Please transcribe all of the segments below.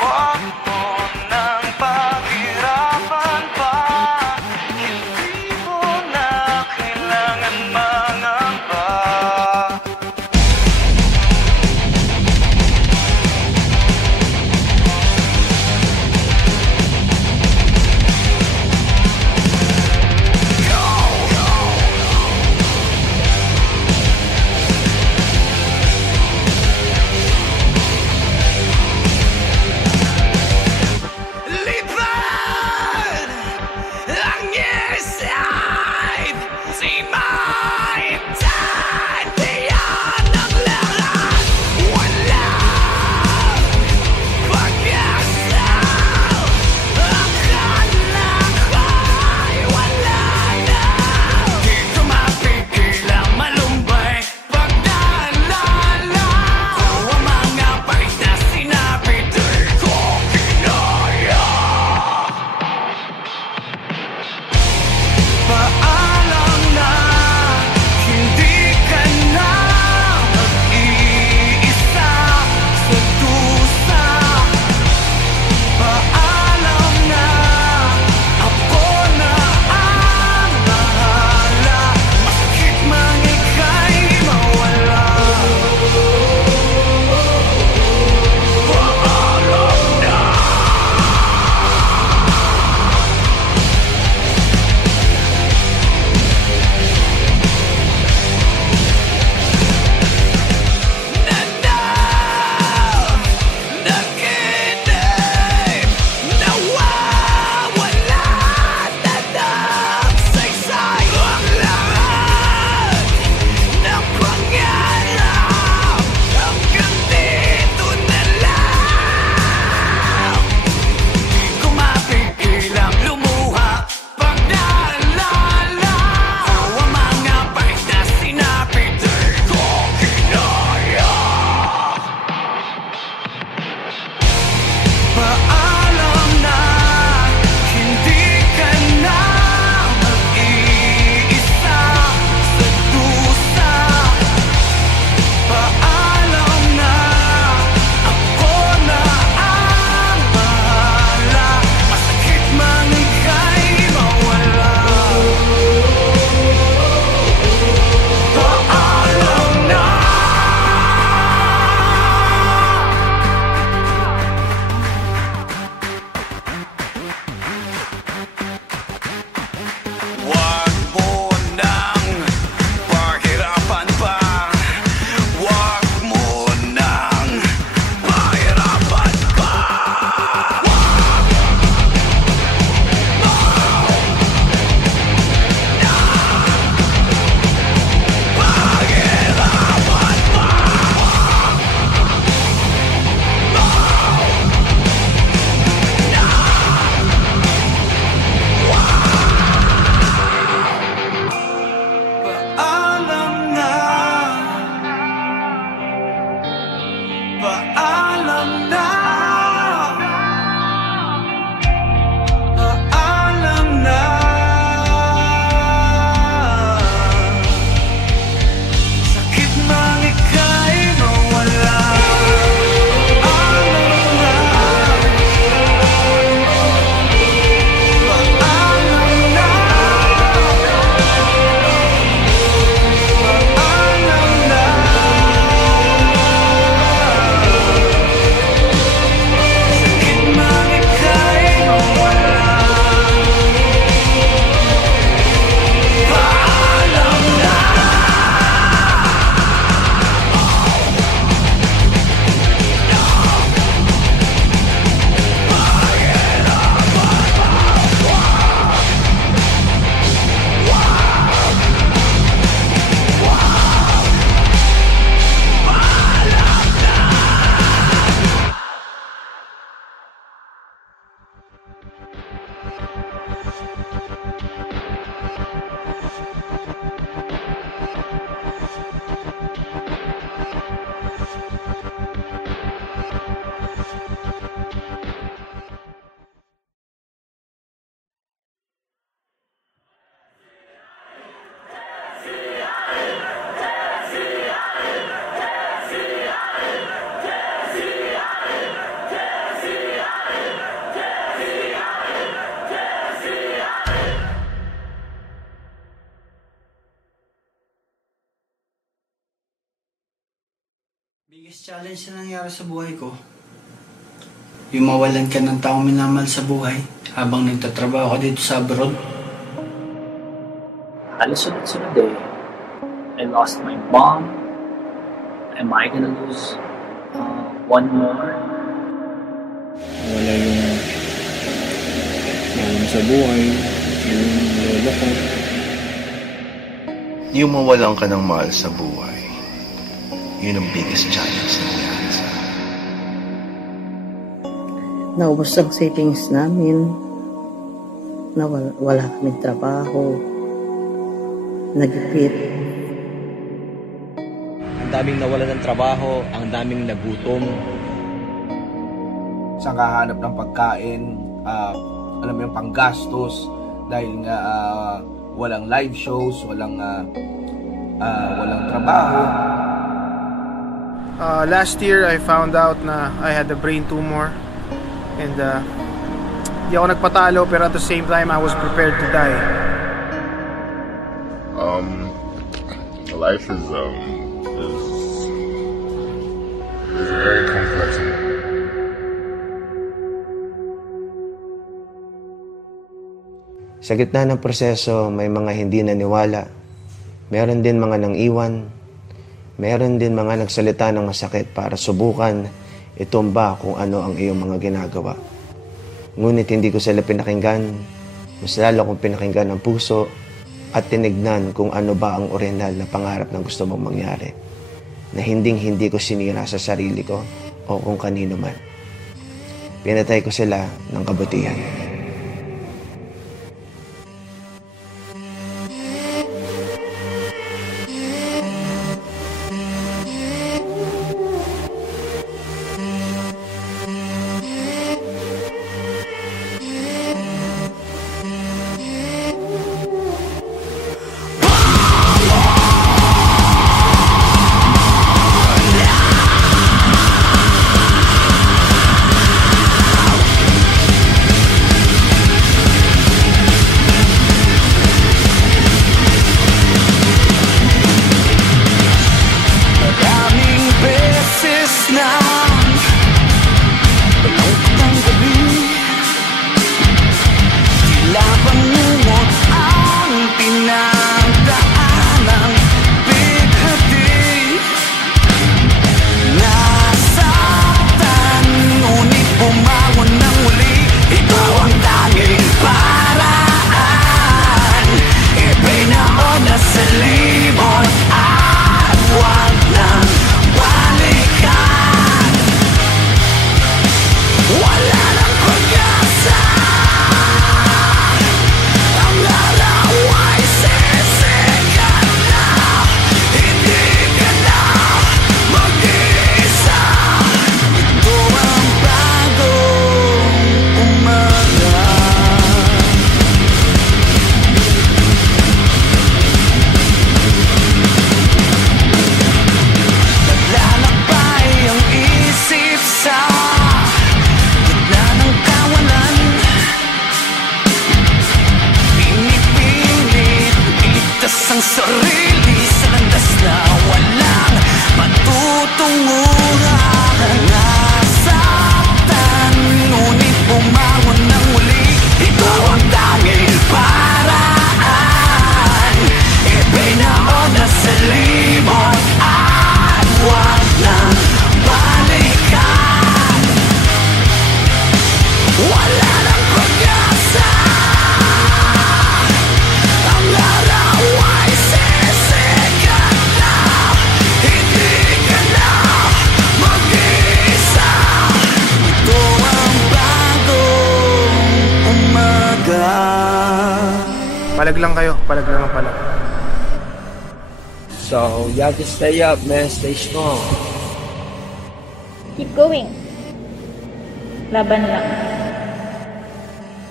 Huwag mo nang paghirapan pa, hindi mo na kailangan mangamba. Biggest challenge na nangyari sa buhay ko, yung mawalan ka ng taong minamahal sa buhay habang nagtatrabaho ka dito sa abroad. Halos sunod-sunod eh. I lost my mom. Am I gonna lose one more? Wala yung mahal sa buhay, yung lolo ko. Yung mawalan ka ng mahal sa buhay, yun ang biggest challenge na nangyari sa akin. Naubos ang savings namin. Wala kaming trabaho. Nagipit. Ang daming nawalan ng trabaho, ang daming nagutom. Sa kahanap ng pagkain, alam mo yung panggastos dahil nga walang live shows, walang trabaho. Last year I found out na I had a brain tumor and di ako nagpatalo, pero at the same time I was prepared to die. Life is very complex. Sa gitna ng proseso, may mga hindi naniwala. Meron din mga nang iwan. Meron din mga nagsalita ng masakit para subukan itumba kung ano ang iyong mga ginagawa. Ngunit hindi ko sila pinakinggan. Mas lalo kong pinakinggan ang puso at tinignan kung ano ba ang orihinal na pangarap na gusto mong mangyari. Na hinding-hindi ko sinira sa sarili ko o kung kanino man. Pinatay ko sila ng kabutihan. Palag lang kayo, palag lang ang palag. So, you have to stay up, man. Stay strong. Keep going. Laban lang.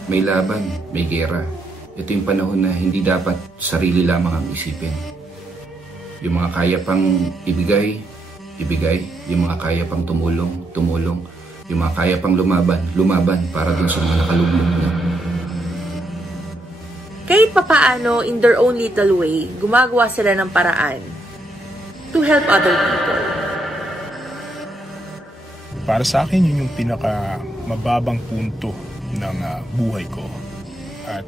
May laban, may gera. Ito yung panahon na hindi dapat sarili lamang ang isipin. Yung mga kaya pang ibigay, ibigay. Yung mga kaya pang tumulong, tumulong. Yung mga kaya pang lumaban, lumaban para dun sa mga nakalugmok na. Kahit papaano, in their own little way, gumagawa sila ng paraan to help other people. Para sa akin, yun yung pinaka mababang punto ng buhay ko. At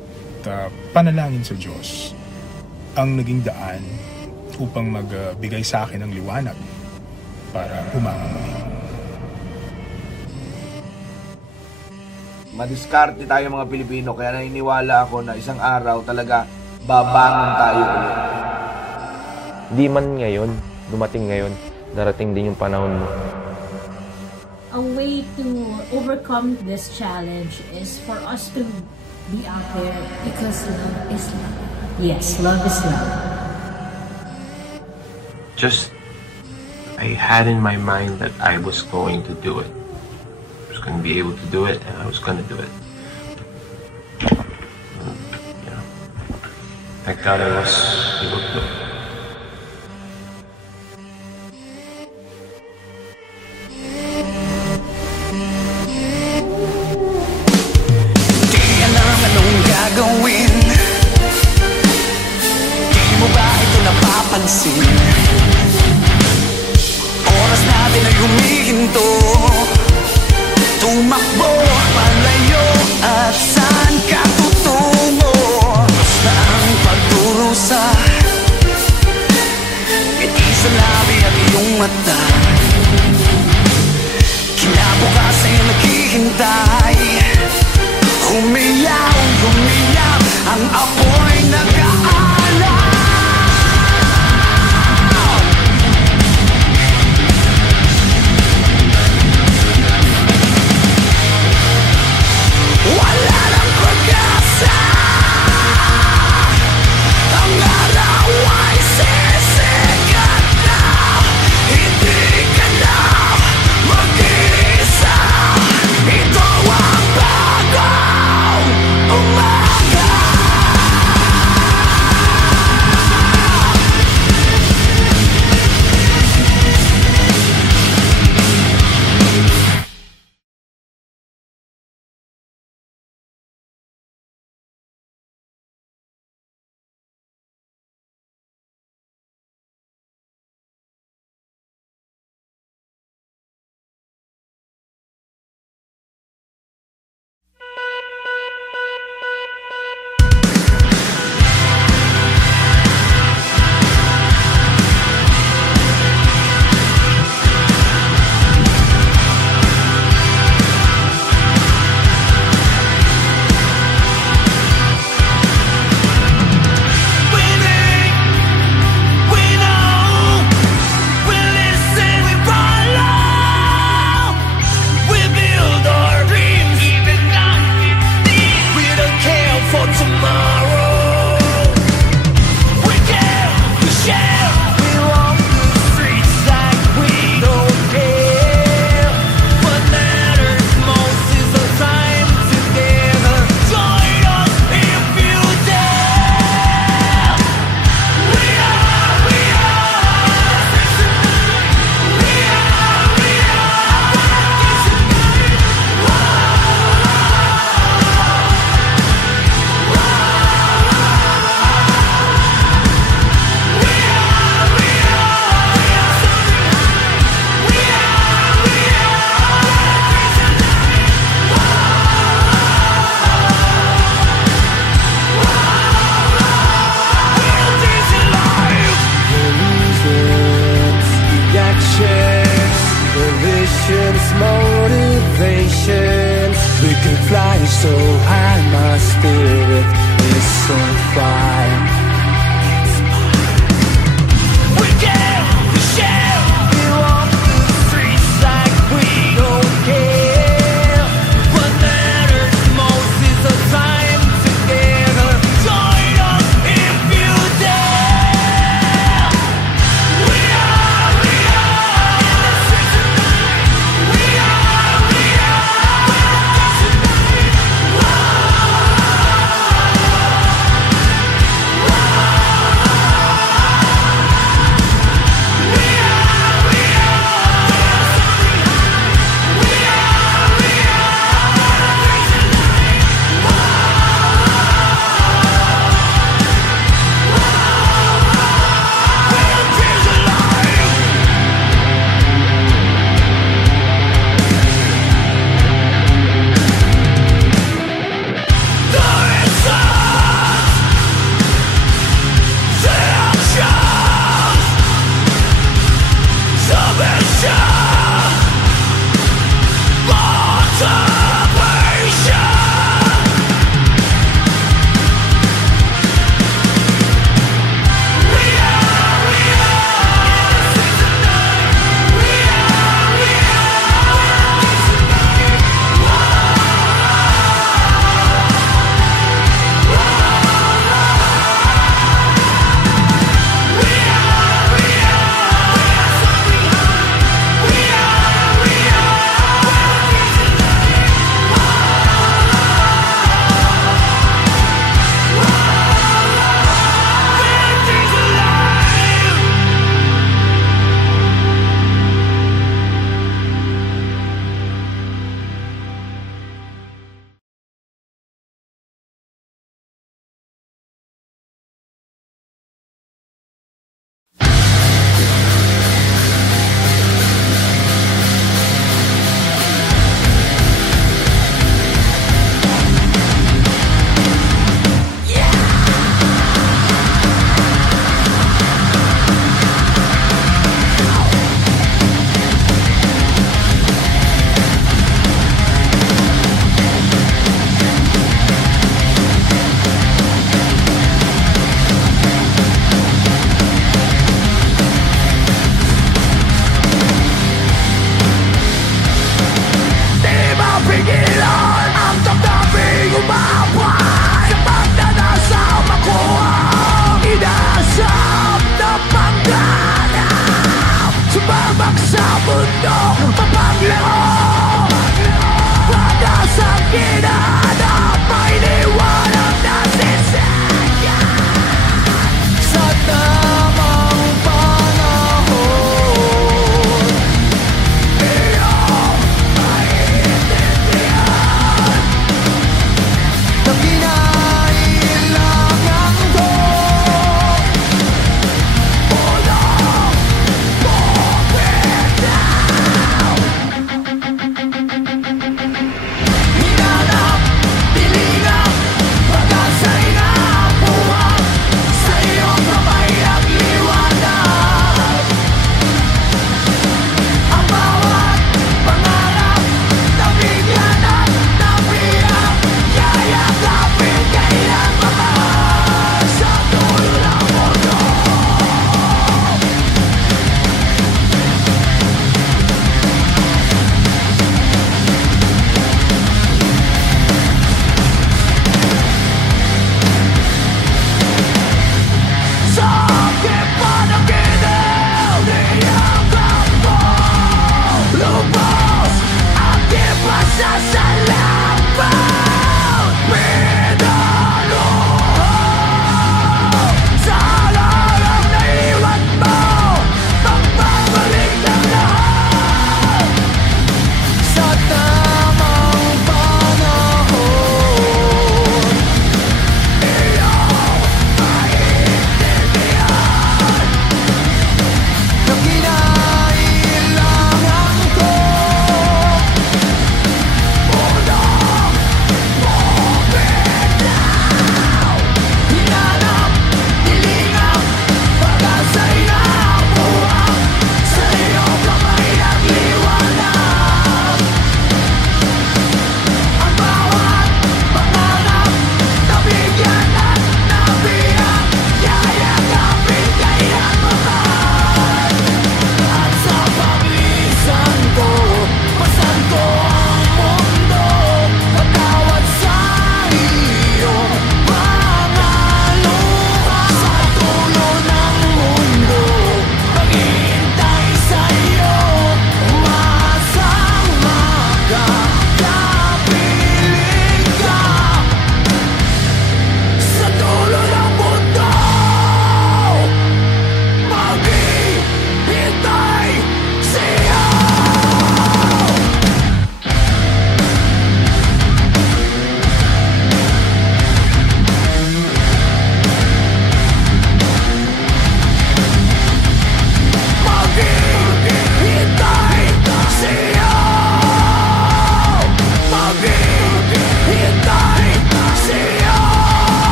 panalangin sa Diyos ang naging daan upang magbigay sa akin ng liwanag para umangat muli. Madiskarte tayo mga Pilipino, kaya naniniwala ako na isang araw talaga babangon tayo ulit. Di man ngayon, dumating ngayon, darating din yung panahon mo. A way to overcome this challenge is for us to be out there because love is love. Yes, love is love. Just, I had in my mind that I was going to do it. I was going to be able to do it, and I was going to do it. Thank God I was able to do it. Gagawin, di mo ba ito napapansin? Oras natin ay humihinto, tumakbo, palayo, at saan ka tutungo? Basta ang pagdurusa, ngiti sa labi at iyong mata, kinabukasan ay naghihintay. Humiyaw, humiyaw, ang apoy nag-aalaw. Wala nang pag-asa, ang araw ay sisikat na. Hindi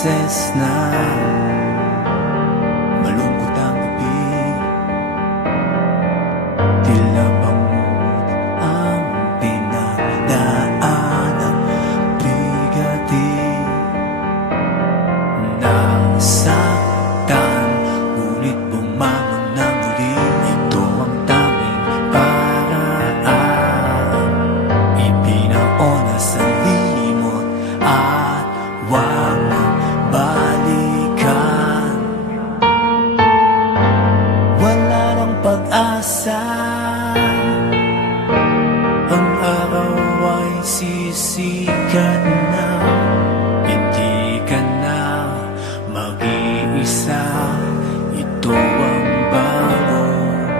beses na malungkot ang gabi, tila bangungot ang pinagdaan ng brigadier. Nasaktan, ngunit bumangon ng muli. Ito ang tanging paraan, ibinaon sa limot at wag nang balikan. Wala nang pag-asa, ang araw ay sisikat na. Hindi ka na mag-iisa, ito ang bagong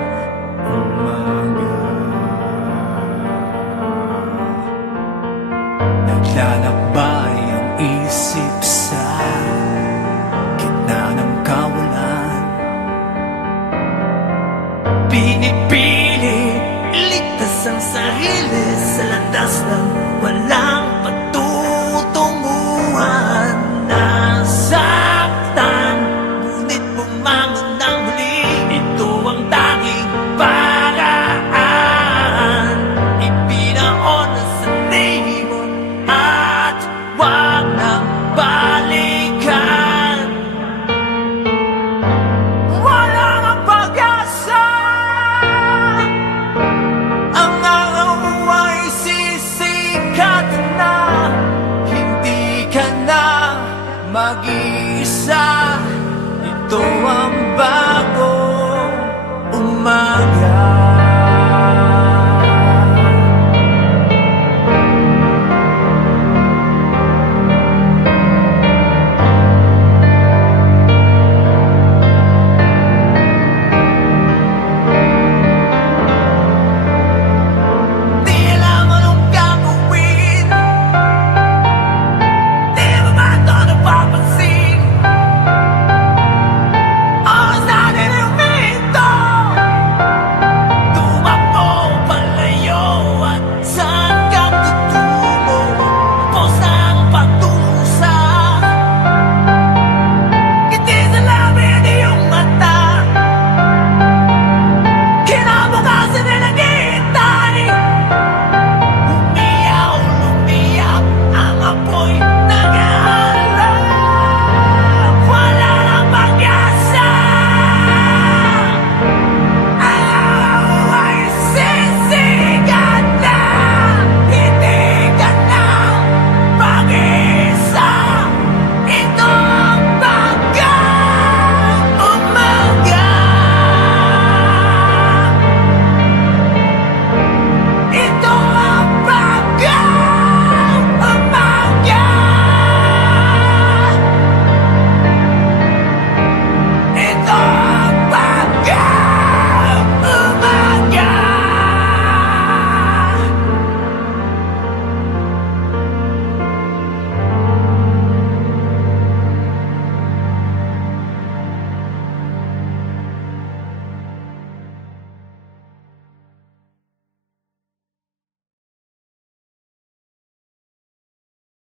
umaga. Naglalakbay